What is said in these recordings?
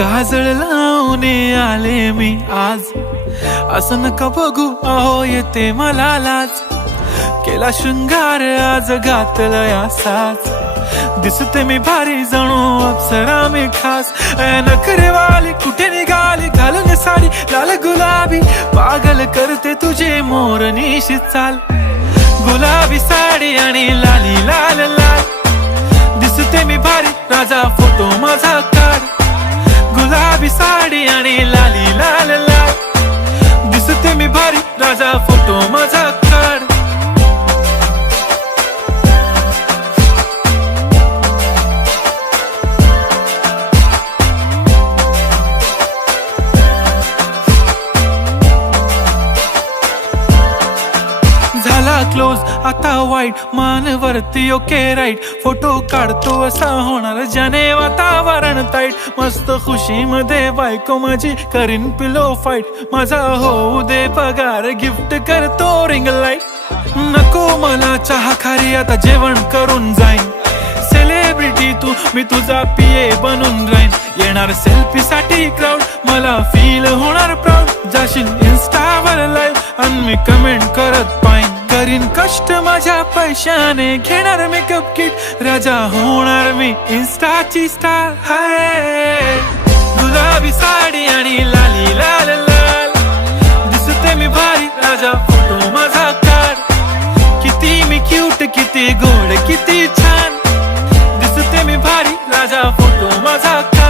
काजळ लावून आले मी आज, असं नका बघू अहो येते मला लाज. केला शृंगार आज घातलाय असाच, दिसते मी भारी जणू अप्सरा मी खास. नखरेवाली कुठे निघाली घालून साडी लाल गुलाबी, पागल करते तुझे मोरनीशी चाल. गुलाबी साडी आणि लाली लाल लाल, दिसते मी भारी राजा फोटो माझा काढ. गुलाबी साडी आणि लाली लाल लाल, दिसते मी भारी राजा फोटो माझा काढ. झाला क्लोज आता वाईट, मानवरती ओके राईट. फोटो काढतो असा होणार ज्याने वातावरण ताईट. मस्त खुशी मध्ये बायको माझी करीन पिलो फाईट. माझा होऊ दे पगार गिफ्ट करतो रिंग लाईट. नको मला चहा खारी आता जेवण करून जाईन. सेलिब्रिटी तू मी तुझा पिये बनून राहीन. येणार सेल्फी साठी क्राऊड मला फील होणार प्राऊड. जाशील इन्स्टावर लाईव्ह आणि मी कमेंट करत पाईन. करीन कष्ट माझ्या पैशाने घेणार मेकअप किट. राजा होणार मी इन्स्टाची स्टार. हाय गुलाबी साडी आणि लाली लाल लाल, दिसते मी भारी राजा फोटो माझा काढ. किती मी क्यूट किती गोड किती छान, दिसते मी भारी राजा फोटो माझा काढ.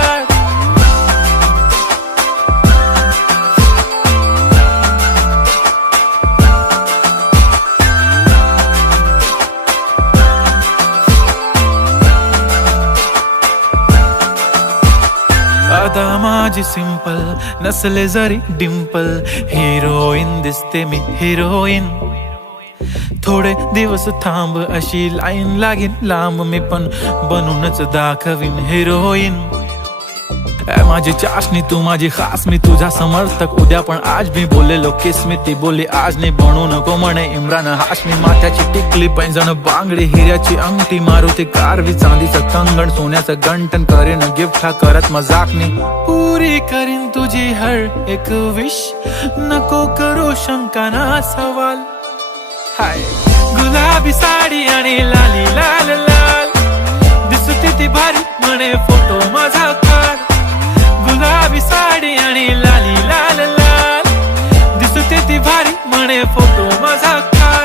आता माझी सिंपल नसले जरी डिंपल, हिरोईन दिसते मी हिरोईन. थोडे दिवस थांब अशी लाईन लागेल लांब, मी पण बनूनच दाखवीन हिरोईन. माझी चाशनी तू माझी खास, मी तुझा समर्थक उद्या पण आज. मी बोललेलो किस मी ती बोली आज नाही. बनू नको म्हणे इम्रान हाशमी. माथ्याची टिकली पैंजण बांगडी, हिऱ्याची अंगठी, मारुती कारवी, चांदीचं कंगण, सोन्याचं गंटन. करीन गिफ्ट हा करत मजाकनी. पुरी करीन तुझी हर एक विश, नको करू शंका ना सवाल. हाय गुलाबी साडी आणि लाली लाल लाल, दिसते ती भारी म्हणे फोटो माझा काढ. गुलाबी साडी आणि लाली लाल लाल, दिसते ती भारी म्हणे फोटो माझा काढ.